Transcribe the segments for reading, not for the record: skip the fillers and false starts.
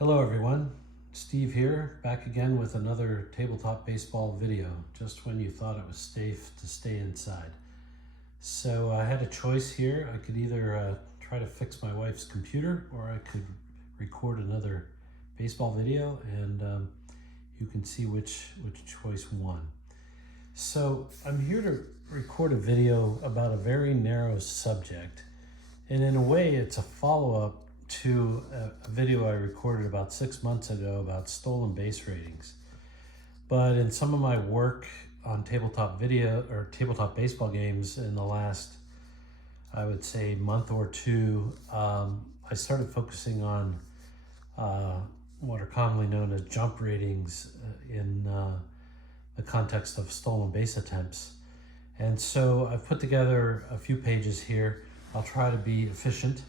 Hello everyone, Steve here, back again with another tabletop baseball video, just when you thought it was safe to stay inside. So I had a choice here. I could either try to fix my wife's computer or I could record another baseball video, and you can see which choice won. So I'm here to record a video about a very narrow subject, and in a way it's a follow-up to a video I recorded about 6 months ago about stolen base ratings. But in some of my work on tabletop video or tabletop baseball games in the last, I would say, month or two, I started focusing on what are commonly known as jump ratings in the context of stolen base attempts. And so I've put together a few pages here. I'll try to be efficient.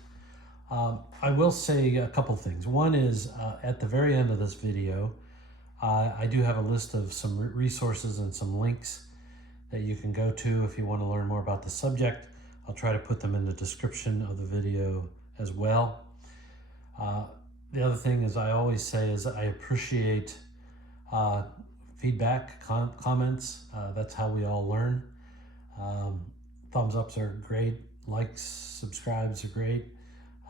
I will say a couple things. One is at the very end of this video, I do have a list of some resources and some links that you can go to if you want to learn more about the subject. I'll try to put them in the description of the video as well. The other thing is I always say is I appreciate feedback, comments. That's how we all learn. Thumbs ups are great. Likes, subscribes are great.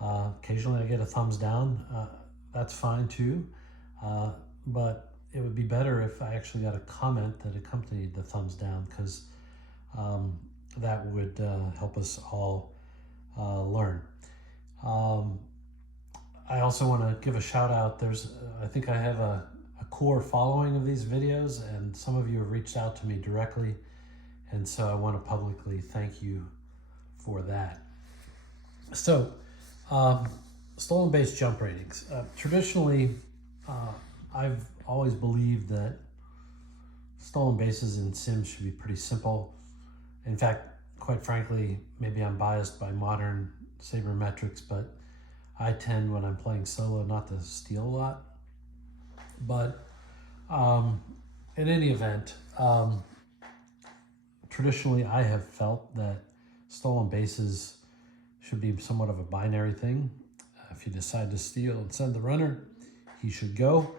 Occasionally I get a thumbs down. That's fine too. But it would be better if I actually got a comment that accompanied the thumbs down, because that would help us all learn. I also want to give a shout out. I think I have a core following of these videos, and some of you have reached out to me directly, and so I want to publicly thank you for that. So stolen base jump ratings. Traditionally, I've always believed that stolen bases in sims should be pretty simple. In fact, quite frankly, maybe I'm biased by modern sabermetrics, but I tend, when I'm playing solo, not to steal a lot. But in any event, traditionally I have felt that stolen bases should be somewhat of a binary thing. If you decide to steal and send the runner, he should go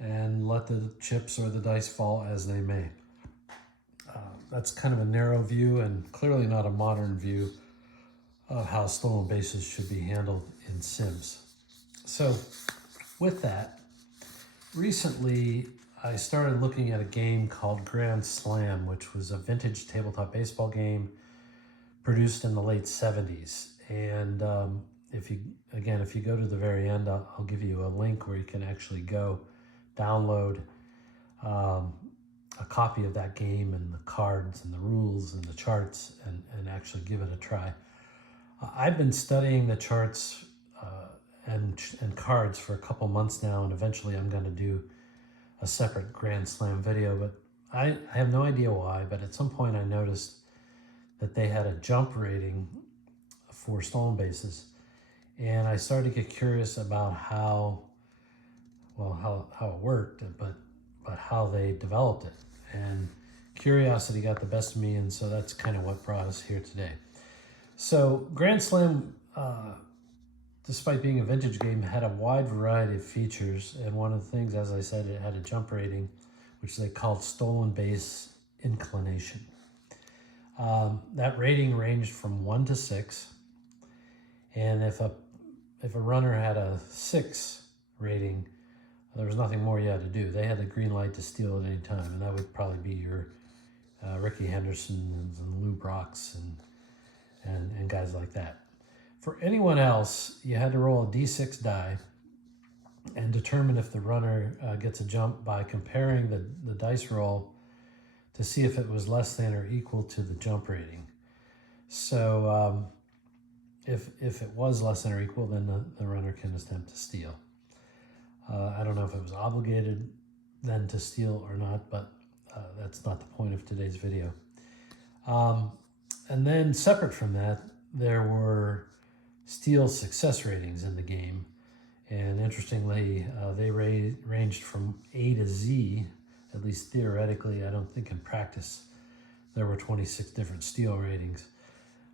and let the chips or the dice fall as they may. That's kind of a narrow view and clearly not a modern view of how stolen bases should be handled in sims. So with that, recently I started looking at a game called Grand Slam, which was a vintage tabletop baseball game produced in the late 70s. And if you go to the very end, I'll give you a link where you can actually go download a copy of that game and the cards and the rules and the charts and actually give it a try. I've been studying the charts and cards for a couple months now, and eventually I'm going to do a separate Grand Slam video, but I have no idea why, but at some point I noticed that they had a jump rating for stolen bases, and I started to get curious about how it worked, but how they developed it, and curiosity got the best of me, and so that's kind of what brought us here today. So Grand Slam, despite being a vintage game, had a wide variety of features, and one of the things, as I said, it had a jump rating, which they called stolen base inclination. That rating ranged from 1 to 6, and if a runner had a 6 rating, there was nothing more you had to do. They had the green light to steal at any time, and that would probably be your Ricky Hendersons and Lou Brocks and guys like that. For anyone else, you had to roll a d6 die and determine if the runner gets a jump by comparing the dice roll to see if it was less than or equal to the jump rating. So if it was less than or equal, then the runner can attempt to steal. I don't know if it was obligated then to steal or not, but that's not the point of today's video. And then separate from that, there were steal success ratings in the game. And interestingly, they ranged from A to Z, at least theoretically. I don't think in practice there were 26 different steal ratings.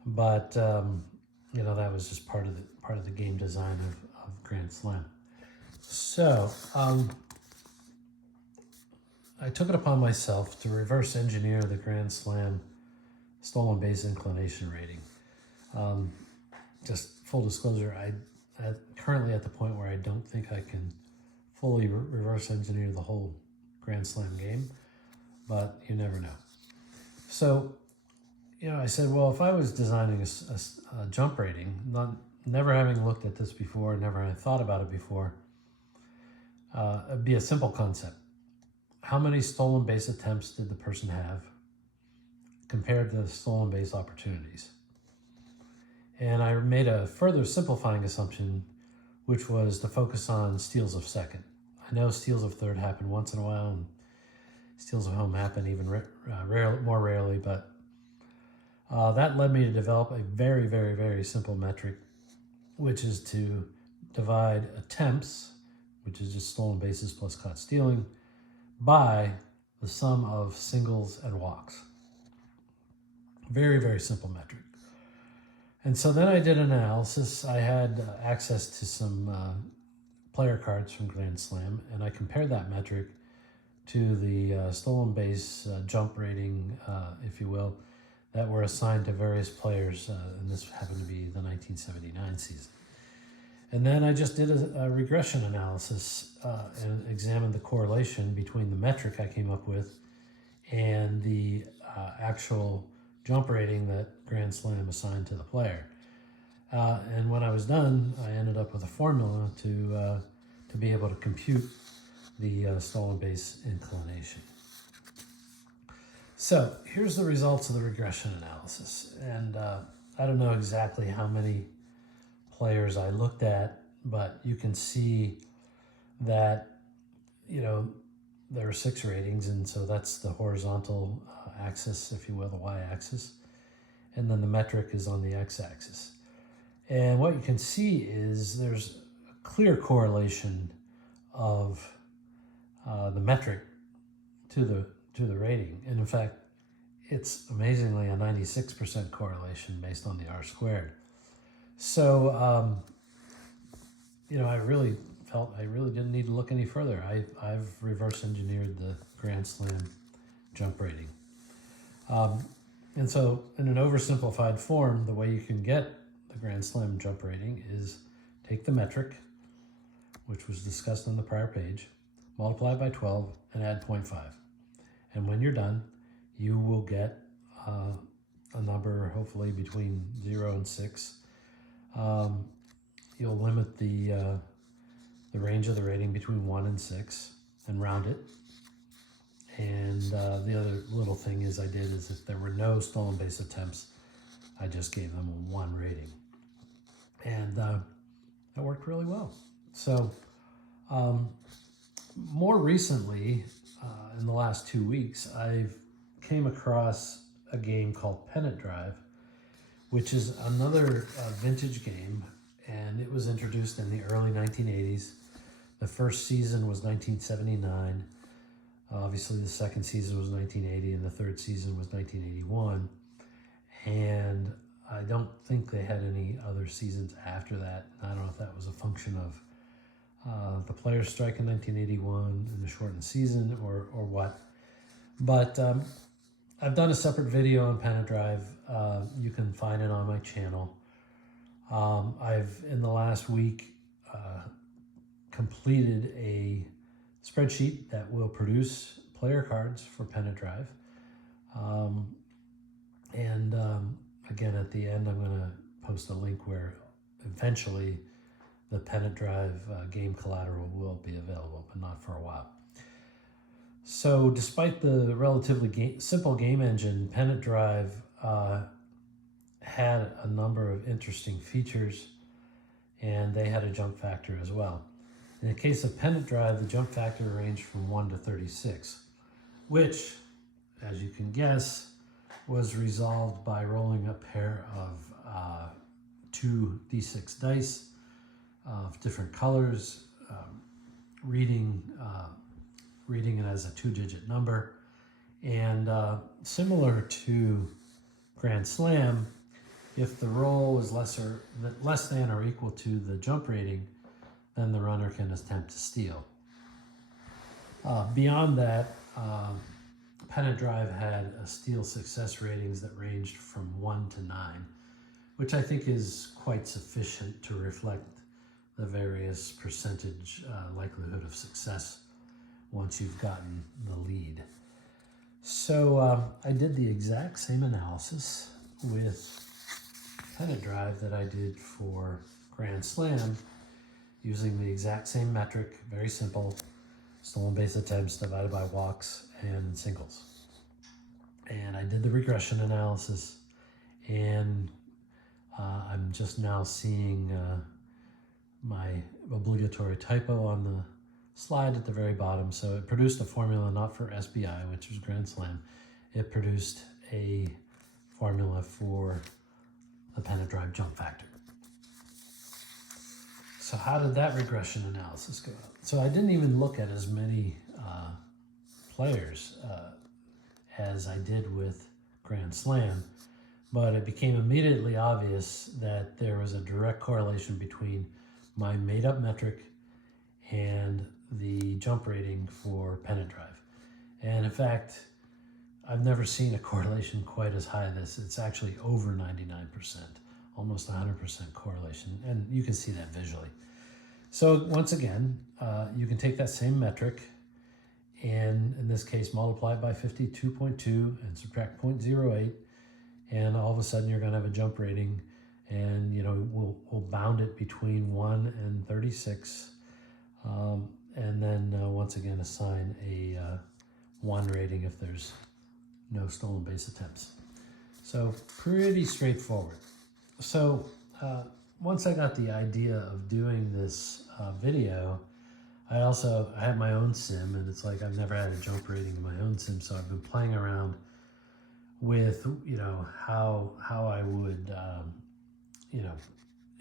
But that was just part of the game design of Grand Slam. So, I took it upon myself to reverse engineer the Grand Slam stolen base inclination rating. Just full disclosure, I'm currently at the point where I don't think I can fully reverse engineer the whole Grand Slam game, but you never know. So, I said, well, if I was designing a jump rating, never having looked at this before, never having thought about it before, it'd be a simple concept. How many stolen base attempts did the person have compared to the stolen base opportunities? And I made a further simplifying assumption, which was to focus on steals of second. I know steals of third happen once in a while, and steals of home happen even more rarely, but that led me to develop a very, very, very simple metric, which is to divide attempts, which is just stolen bases plus caught stealing, by the sum of singles and walks. Very, very simple metric. And so then I did analysis. I had access to some player cards from Grand Slam, and I compared that metric to the stolen base jump rating, if you will, that were assigned to various players, and this happened to be the 1979 season. And then I just did a regression analysis and examined the correlation between the metric I came up with and the actual jump rating that Grand Slam assigned to the player. And when I was done, I ended up with a formula to be able to compute the stolen base inclination. So here's the results of the regression analysis. And I don't know exactly how many players I looked at, but you can see that, there are 6 ratings, and so that's the horizontal axis, if you will, the y-axis, and then the metric is on the x-axis. And what you can see is there's a clear correlation of the metric to the rating, and in fact, it's amazingly a 96% correlation based on the R-squared. So, I really felt I really didn't need to look any further. I've reverse engineered the Grand Slam jump rating. And so in an oversimplified form, the way you can get the Grand Slam jump rating is take the metric, which was discussed on the prior page, multiply by 12, and add 0.5. And when you're done, you will get a number hopefully between 0 and 6. You'll limit the range of the rating between 1 and 6 and round it. And the other little thing is if there were no stolen base attempts, I just gave them a 1 rating. And that worked really well. So more recently, in the last 2 weeks, I've came across a game called Pennant Drive, which is another vintage game, and it was introduced in the early 1980s. The first season was 1979. Obviously, the second season was 1980, and the third season was 1981. And I don't think they had any other seasons after that. I don't know if that was a function of the players' strike in 1981 and the shortened season or what. But I've done a separate video on Pennant Drive. You can find it on my channel. I've, in the last week, completed a spreadsheet that will produce player cards for Pennant Drive. Again, at the end, I'm going to post a link where eventually the Pennant Drive game collateral will be available, but not for a while. So despite the relatively simple game engine, Pennant Drive had a number of interesting features, and they had a jump factor as well. In the case of Pennant Drive, the jump factor ranged from 1 to 36, which, as you can guess, was resolved by rolling a pair of 2 d6 dice of different colors, reading it as a 2-digit number. And similar to Grand Slam, if the roll was less than or equal to the jump rating, then the runner can attempt to steal. Beyond that, Pennant Drive had a steal success ratings that ranged from 1 to 9, which I think is quite sufficient to reflect the various percentage likelihood of success once you've gotten the lead. So I did the exact same analysis with Pennant Drive that I did for Grand Slam, using the exact same metric, very simple, stolen base attempts divided by walks and singles. And I did the regression analysis, and I'm just now seeing my obligatory typo on the slide at the very bottom. So it produced a formula not for SBI, which was Grand Slam. It produced a formula for the Pennant Drive jump factor. So how did that regression analysis go out? So I didn't even look at as many players as I did with Grand Slam, but it became immediately obvious that there was a direct correlation between my made-up metric and the jump rating for Pennant Drive. And in fact, I've never seen a correlation quite as high as this. It's actually over 99%, almost 100% correlation, and you can see that visually. So once again, you can take that same metric and in this case multiply it by 52.2 and subtract 0.08, and all of a sudden you're going to have a jump rating, and you know we'll bound it between 1 and 36, and then once again assign a 1 rating if there's no stolen base attempts. So pretty straightforward. So once I got the idea of doing this video, I have my own sim, and it's like I've never had a jump rating in my own sim, so I've been playing around with how I would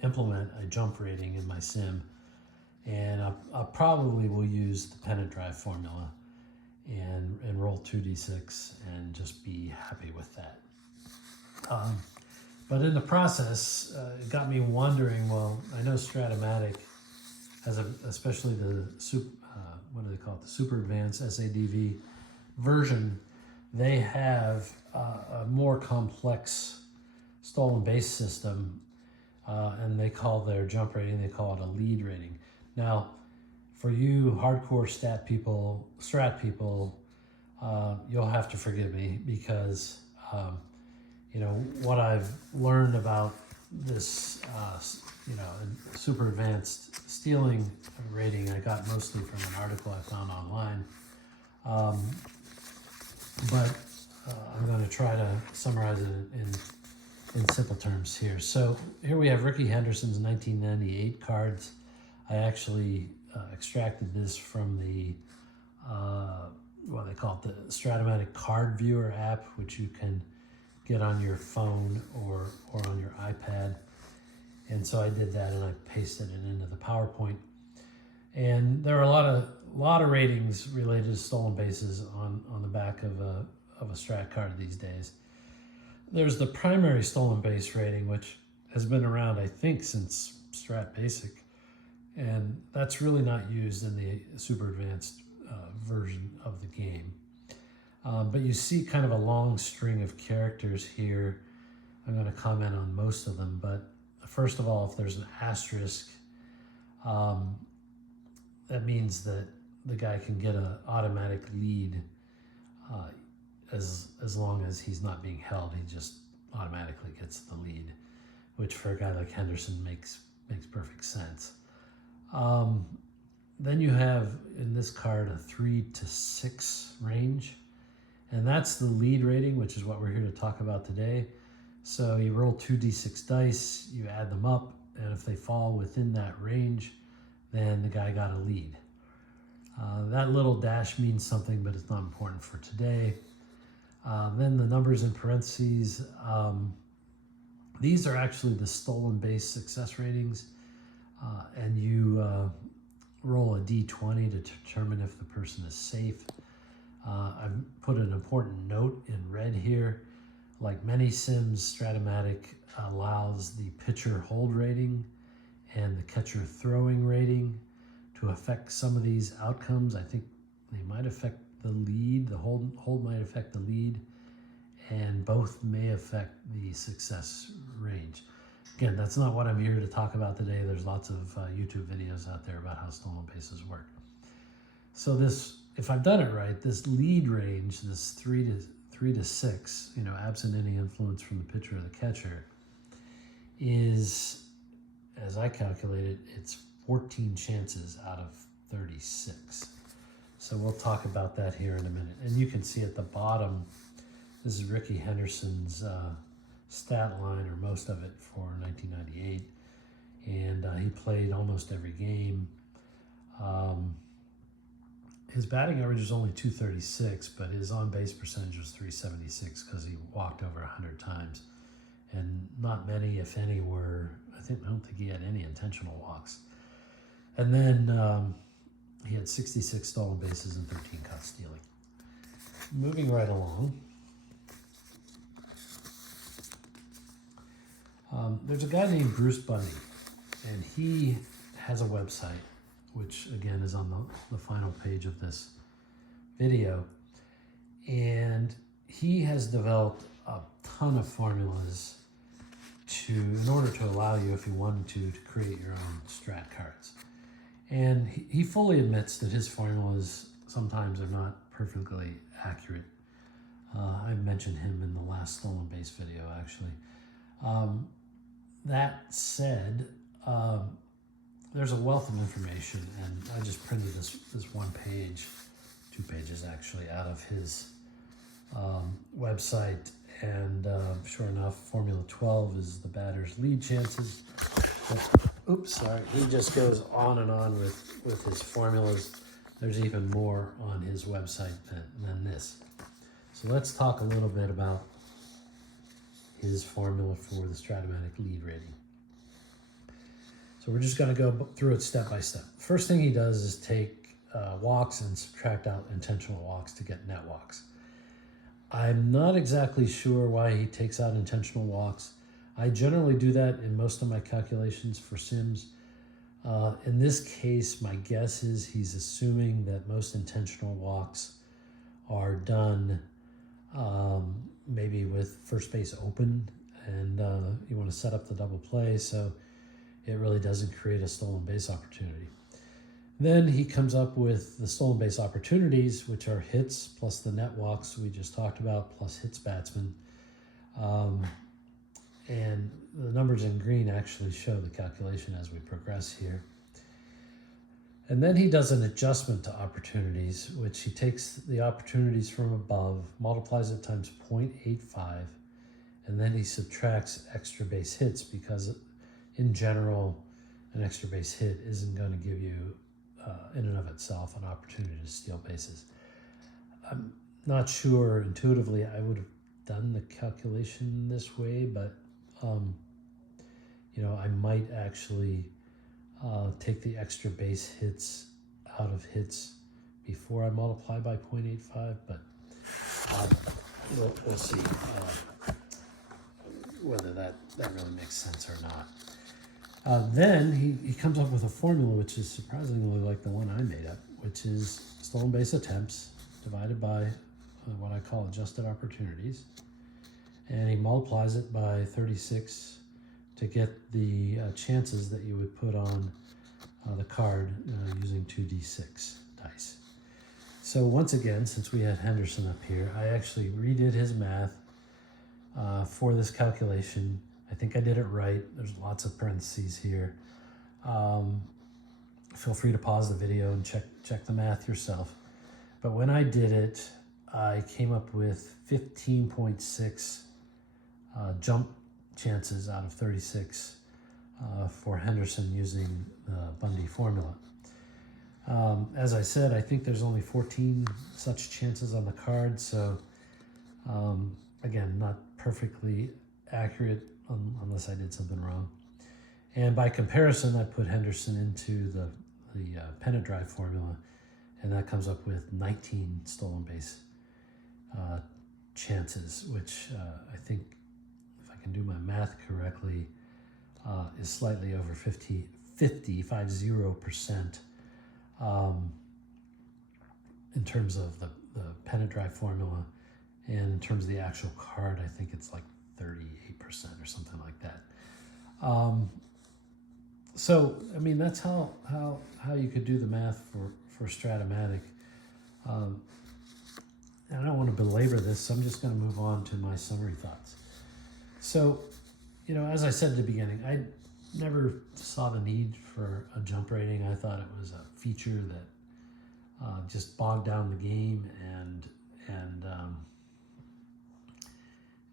implement a jump rating in my sim, and I probably will use the Pennant Drive formula and roll 2d6 and just be happy with that. But in the process, it got me wondering, well, I know Strat-O-Matic has especially the what do they call it, the super advanced SADV version, they have a more complex stolen base system, and they call their jump rating, they call it a lead rating. Now, for you hardcore strat people, you'll have to forgive me because what I've learned about this super advanced stealing rating I got mostly from an article I found online, but I'm going to try to summarize it in simple terms here. So here we have Ricky Henderson's 1998 cards. I actually extracted this from the what they call it, the Strat-O-Matic card viewer app, which you can get on your phone or on your iPad. And so I did that, and I pasted it into the PowerPoint. And there are a lot of ratings related to stolen bases on the back of a Strat card these days. There's the primary stolen base rating, which has been around, I think, since Strat Basic, and that's really not used in the super advanced version of the game. But you see kind of a long string of characters here. I'm going to comment on most of them, but first of all, if there's an asterisk, that means that the guy can get an automatic lead as long as he's not being held. He just automatically gets the lead, which for a guy like Henderson makes perfect sense. Then you have in this card a 3 to 6 range, and that's the lead rating, which is what we're here to talk about today. So you roll 2d6 dice, you add them up, and if they fall within that range, then the guy got a lead. That little dash means something, but it's not important for today. Then the numbers in parentheses, these are actually the stolen base success ratings, and you roll a d20 to determine if the person is safe. I've put an important note in red here. Like many sims, Strat-O-Matic allows the pitcher hold rating, and the catcher throwing rating to affect some of these outcomes. I think they might affect the lead, the hold might affect the lead, and both may affect the success range. Again, that's not what I'm here to talk about today. There's lots of YouTube videos out there about how stolen bases work. So this, if I've done it right, this lead range, this 3 to 6, you know, absent any influence from the pitcher or the catcher, is, as I calculated, it's 14 chances out of 36. So we'll talk about that here in a minute. And you can see at the bottom, this is Ricky Henderson's stat line, or most of it, for 1998. And he played almost every game. His batting average was only 236, but his on-base percentage was 376 because he walked over 100 times. And not many, if any, were, I don't think he had any intentional walks. And then he had 66 stolen bases and 13 caught stealing. Moving right along. There's a guy named Bruce Bundy, and he has a website, which again is on the final page of this video. And he has developed a ton of formulas in order to allow you, if you wanted to create your own strat cards. And he fully admits that his formulas sometimes are not perfectly accurate. I mentioned him in the last stolen base video, actually. That said, there's a wealth of information, and I just printed this one page, 2 pages actually, out of his website. And sure enough, Formula 12 is the batter's lead chances. Oops, sorry. He just goes on and on with his formulas. There's even more on his website than this. So let's talk a little bit about his formula for the Strat-O-Matic lead rating. So we're just going to go through it step by step. First thing he does is take walks and subtract out intentional walks to get net walks. I'm not exactly sure why he takes out intentional walks. I generally do that in most of my calculations for sims. In this case, my guess is he's assuming that most intentional walks are done maybe with first base open, and you want to set up the double play so it really doesn't create a stolen base opportunity. Then he comes up with the stolen base opportunities, which are hits plus the net walks we just talked about, plus hits batsman. And the numbers in green actually show the calculation as we progress here. And then he does an adjustment to opportunities, which he takes the opportunities from above, multiplies it times 0.85, and then he subtracts extra base hits, because in general, an extra base hit isn't going to give you, in and of itself, an opportunity to steal bases. I'm not sure intuitively I would have done the calculation this way, but you know, I might actually take the extra base hits out of hits before I multiply by 0.85, but we'll see whether that really makes sense or not. Then he comes up with a formula which is surprisingly like the one I made up, which is stolen base attempts divided by what I call adjusted opportunities. And he multiplies it by 36 to get the chances that you would put on the card using 2d6 dice. So once again, since we had Henderson up here, I actually redid his math for this calculation. I think I did it right. There's lots of parentheses here. Feel free to pause the video and check the math yourself. But when I did it, I came up with 15.6 jump chances out of 36 for Henderson using the Bundy formula. As I said, I think there's only 14 such chances on the card, so again, not perfectly accurate unless I did something wrong. And by comparison, I put Henderson into the Pennant Drive formula, and that comes up with 19 stolen base chances, which I think, if I can do my math correctly, is slightly over 50% 50% in terms of the pennant drive formula. And in terms of the actual card, I think it's like 38% or something like that. So, I mean, that's how you could do the math for Strat-O-Matic. And I don't want to belabor this, so I'm just going to move on to my summary thoughts. So, you know, as I said at the beginning, I never saw the need for a jump rating. I thought it was a feature that just bogged down the game and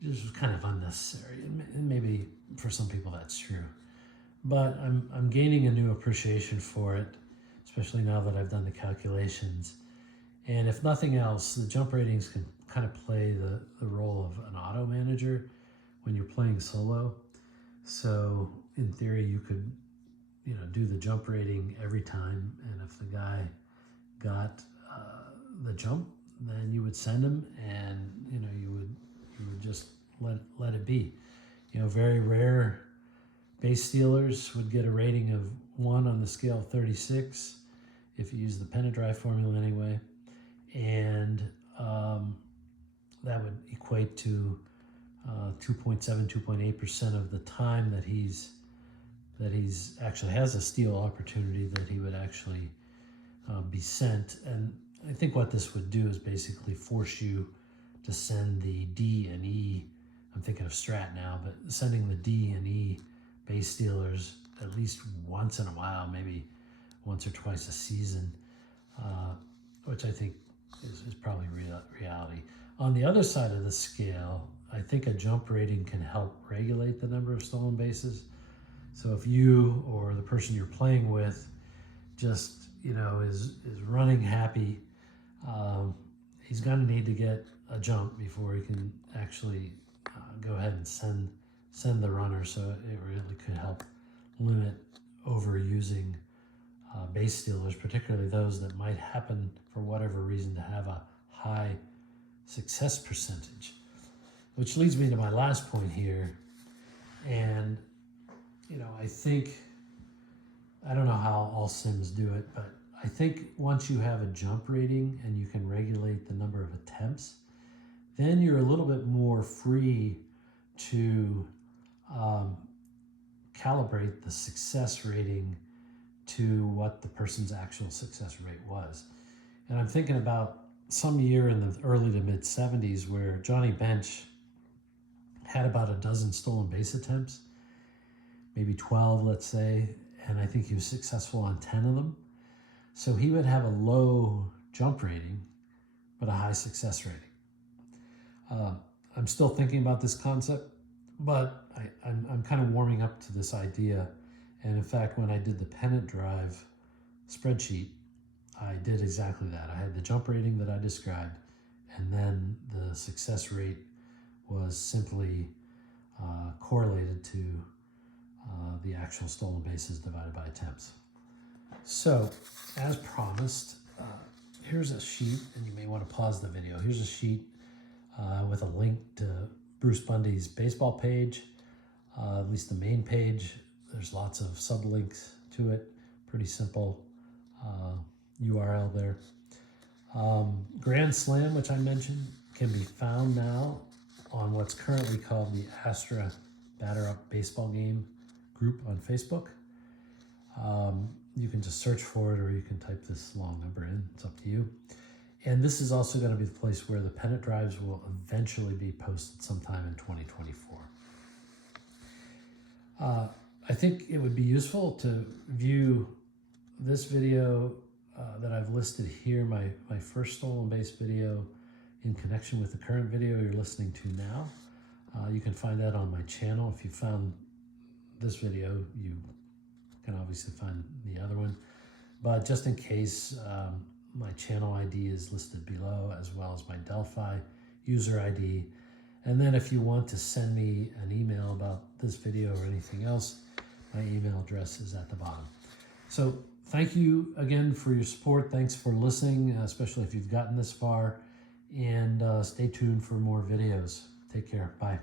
just was kind of unnecessary. And maybe for some people that's true. But I'm gaining a new appreciation for it, especially now that I've done the calculations. And if nothing else, the jump ratings can kind of play the role of an auto manager when you're playing solo. So in theory, you could, you know, do the jump rating every time. And if the guy got the jump, then you would send him, and you know you would just let it be. You know, very rare base stealers would get a rating of 1 on the scale of 36 if you use the pennant drive formula anyway, and that would equate to 2.8% of the time that he's actually has a steal opportunity that he would actually be sent. And I think what this would do is basically force you to send the D and E. I'm thinking of Strat now, but sending the D and E base stealers at least once in a while, maybe once or twice a season, which I think is probably reality. On the other side of the scale, I think a jump rating can help regulate the number of stolen bases. So if you or the person you're playing with just, you know, is running happy, he's going to need to get a jump before he can actually go ahead and send the runner. So it really could help limit overusing base stealers, particularly those that might happen for whatever reason to have a high success percentage. Which leads me to my last point here. And, you know, I don't know how all sims do it, but I think once you have a jump rating and you can regulate the number of attempts, then you're a little bit more free to calibrate the success rating to what the person's actual success rate was. And I'm thinking about some year in the early to mid 70s where Johnny Bench had about a dozen stolen base attempts, maybe 12, let's say, and I think he was successful on 10 of them. So he would have a low jump rating, but a high success rating. I'm still thinking about this concept, but I'm kind of warming up to this idea. And in fact, when I did the pennant drive spreadsheet, I did exactly that. I had the jump rating that I described, and then the success rate was simply correlated to the actual stolen bases divided by attempts. So, as promised, here's a sheet, and you may want to pause the video. Here's a sheet with a link to Bruce Bundy's baseball page, at least the main page. There's lots of sublinks to it. Pretty simple URL there. Grand Slam, which I mentioned, can be found now on what's currently called the Astra Batter Up Baseball Game group on Facebook. You can just search for it, or you can type this long number in. It's up to you. And this is also going to be the place where the pennant drives will eventually be posted sometime in 2024. I think it would be useful to view this video that I've listed here, my first stolen base video, in connection with the current video you're listening to now. You can find that on my channel. If you found this video, you can obviously find the other one. But just in case, my channel ID is listed below, as well as my Delphi user ID. And then if you want to send me an email about this video or anything else, my email address is at the bottom. So thank you again for your support. Thanks for listening, especially if you've gotten this far. And stay tuned for more videos. Take care. Bye.